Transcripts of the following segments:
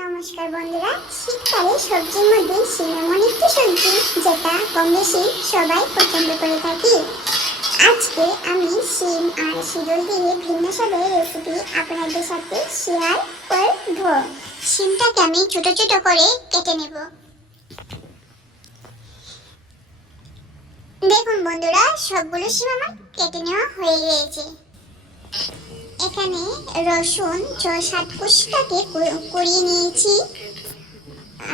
নমস্কার বন্ধুরা, শীতকালে সবজির মধ্যে শিম এমন একটি সবজি যেটা কম বেশি সবাই পছন্দ করে থাকি। আজকে আমি শিম আর শিদল দিয়ে ভিন্ন স্বাদের রেসিপি আপনাদের সাথে শেয়ার করব। শিমটাকে আমি ছোট ছোট করে কেটে নেব। দেখুন বন্ধুরা, সবগুলো শিম আমার কেটে নেওয়া হয়ে গিয়েছে। এখানে রসুন 6-7 কোষটাকে কুড়িয়ে নিয়েছি।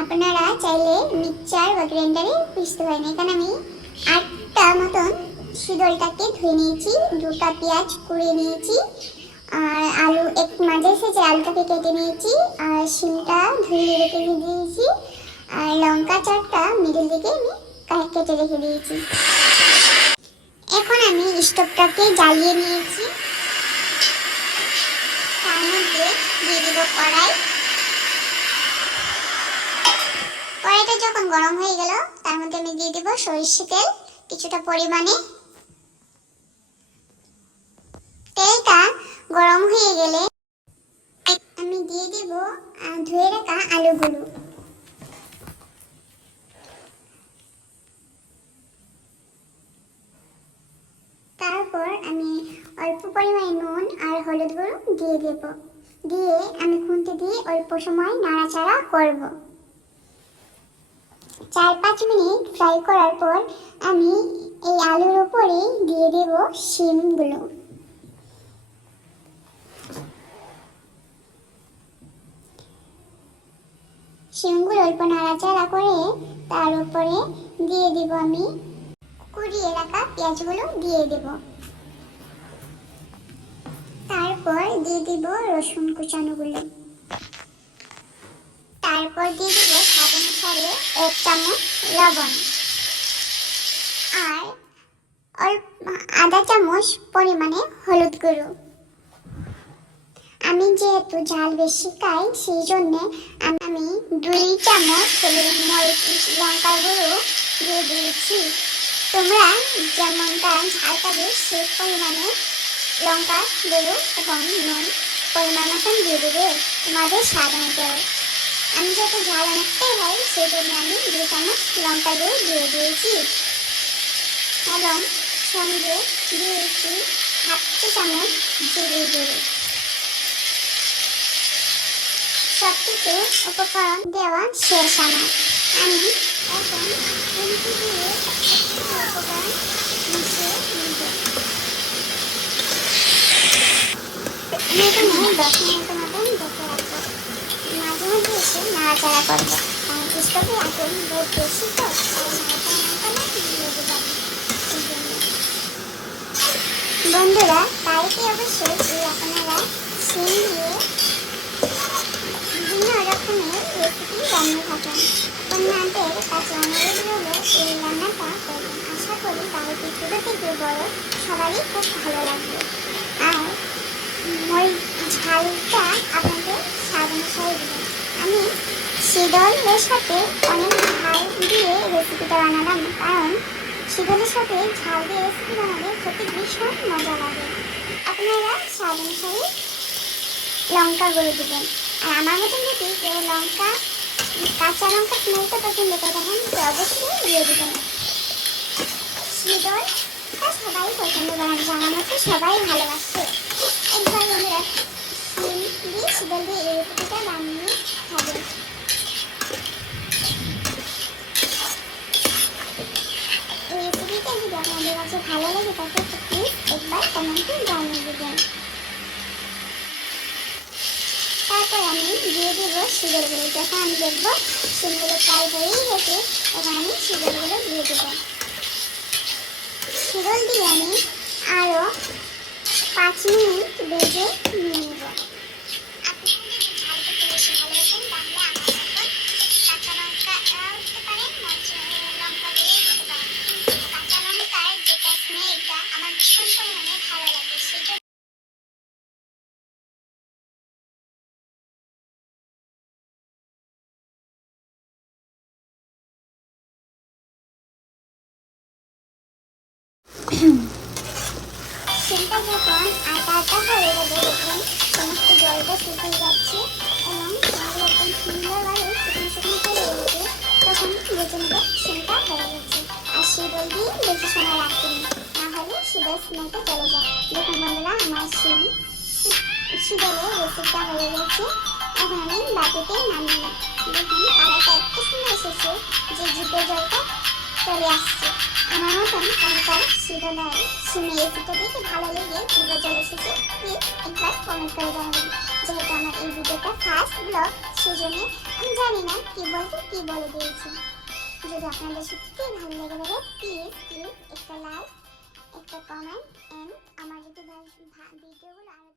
আপনারা চাইলে মিক্সচার বা গ্রাইন্ডারে পিষতে পারেন। এখানে আমি 8টা মতন শিদলটাকে ধুয়ে নিয়েছি, 2টা পেঁয়াজ কুড়িয়ে নিয়েছি, আর আলু এক মাঝে সেজে আলুটাকে কেটে নিয়েছি, আর শিমটা ধুয়ে রেখে দিয়েছি, আর লঙ্কা 4টা মিডিল দিকে আমি কেটে রেখে দিয়েছি। এখন আমি স্টোভটাকে জ্বালিয়ে নিয়েছি। তার মধ্যে দিয়ে দেব কড়াই। কড়াইটা যখন গরম হয়ে গেল তার মধ্যে আমি দিয়ে দেব সরিষা তেল কিছুটা পরিমাণে। তেলটা গরম হয়ে গেলে আমি দিয়ে দেব ধুয়ে রাখা আলুগুলো। তারপর আমি অল্প পরিমাণে নুন আর হলুদ গুঁড়ো দিয়ে দেব। দিয়ে আমি খুন্তি দিয়ে অল্প সময় নাড়াচাড়া করব। 4-5 মিনিট ফ্রাই করার পর আমি এই আলুর উপরে দিয়ে দেব শিমগুলো। শিমগুলো অল্প নাড়াচাড়া করে তার উপরে দিয়ে দেব আমি কুড়িয়ে রাখা পেঁয়াজগুলো দিয়ে দেব। তারপর দিয়ে দেব রসুন কুচানোগুলো। তারপর দিয়ে দেব স্বাদ অনুসারে 1 চামচ লবণ আর আধা চামচ পরিমাণে হলুদ গুঁড়ো। আমি যেহেতু ঝাল বেশি খাই সেই জন্য আমি 2 চামচ লঙ্কার গুঁড়ো দিয়ে দিয়েছি। তোমরা যেমনটা ঝাল খাবে সেই পরিমাণে লঙ্কা গুঁড়ো এবং নুন পরিমাণ মতন দিয়ে দেবে তোমাদের স্বাদ অনুযায়ী। আমি যেহেতু ঝাল অনেকটাই খাই সেই জন্য আমি 2 চামচ লঙ্কা গুঁড়ো দিয়ে দিয়েছি এবং সঙ্গে দিয়েছি 1/2 চামচ জিরে গুঁড়ো। সবকিছু উপকরণ দেওয়া শেষ আমার। আমি এখন খুন্তি দিয়ে উপকরণ মিশিয়ে নিব। আমি এখানে 10 মিনিটের মতন ঢেকে রাখবো। মাঝে মধ্যে এসে নাড়াচাড়া করবো, কারণ স্টোভে আগুন বহুত বেশি তো, তাই নাড়াচাড়া না করলে লেগে যাবে। বন্ধুরা, বাড়িতে অবশ্যই আপনারা শিম দিয়ে বিভিন্ন রকমের রেসিপি রান্না থাকেন। আপনাদের কাছে অনুরোধ হলো এই রান্নাটা করবেন। আশা করি বাড়িতে ছোট থেকে বড় সবারই খুব ভালো লাগবে। আর ঝালটা আপনাদের স্বাদ অনুসারে দেবেন। আমি শিদলের সাথে অনেক ঝাল দিয়ে রেসিপিটা বানালাম, কারণ শিদলের সাথে ঝাল দিয়ে রেসিপি বানালে খেতে ভীষণ মজা লাগে। আপনারা স্বাদ অনুসারে লঙ্কা গুঁড়ো দেবেন। আর আমার মতন যদি কেউ কাঁচা লঙ্কা স্মেলটা পছন্দ করে থাকেন তো অবশ্যই দিয়ে দেবেন। শিদলটা সবাই পছন্দ করেন, জানার মতো সবাই ভালোবাসে। একবার বন্ধুরা শিম দিয়ে শিদল দিয়ে এই রেসিপিটা বানিয়ে খাবেন। এই রেসিপিটা যদি আপনাদের কাছে ভালো লাগে তাহলে প্লিজ একবার কমেন্টে জানিয়ে দেবেন। তারপর আমি দিয়ে দেব শিদলগুলো। যখন আমি দেখবো শিমগুলো প্রায় হয়েই গেছে তখন আমি শিদলগুলো দিয়ে দেব। শিদল দিয়ে আমি আরও 5 মিনিট ভেজে নিয়ে নেব। শিমটা যখন আটা আটা হয়ে যাবে দেখবেন সমস্ত জলটা শুকিয়ে যাচ্ছে এবং স্মেলটা চলে যায়। দেখুন বন্ধুরা, আমার শীতলের রেসিপিটা হয়ে গেছে। এখন আমি বাটিতে নামিয়ে দেখুন কালারটা এত সুন্দর এসেছে যে জিভে জলটা চলে আসছে। আমার মতন কার শীতলের সিমের রেসিপিটা দেখে ভালো লেগে জিভে জল এসেছে, প্লিজ একবার কমেন্ট করে জানাবেন। যেহেতু আমার এই ভিডিওটা ফার্স্ট ব্লগ, সেজন্য আমি জানি না কি বলতে কি বলে দিয়েছি। যদি আপনাদের সত্যি ভালো লেগে থাকে, প্লিজ প্লিজ একটা লাইক, একটা কমেন্ট, এন্ড আমার যদি ভিডিওগুলো আরো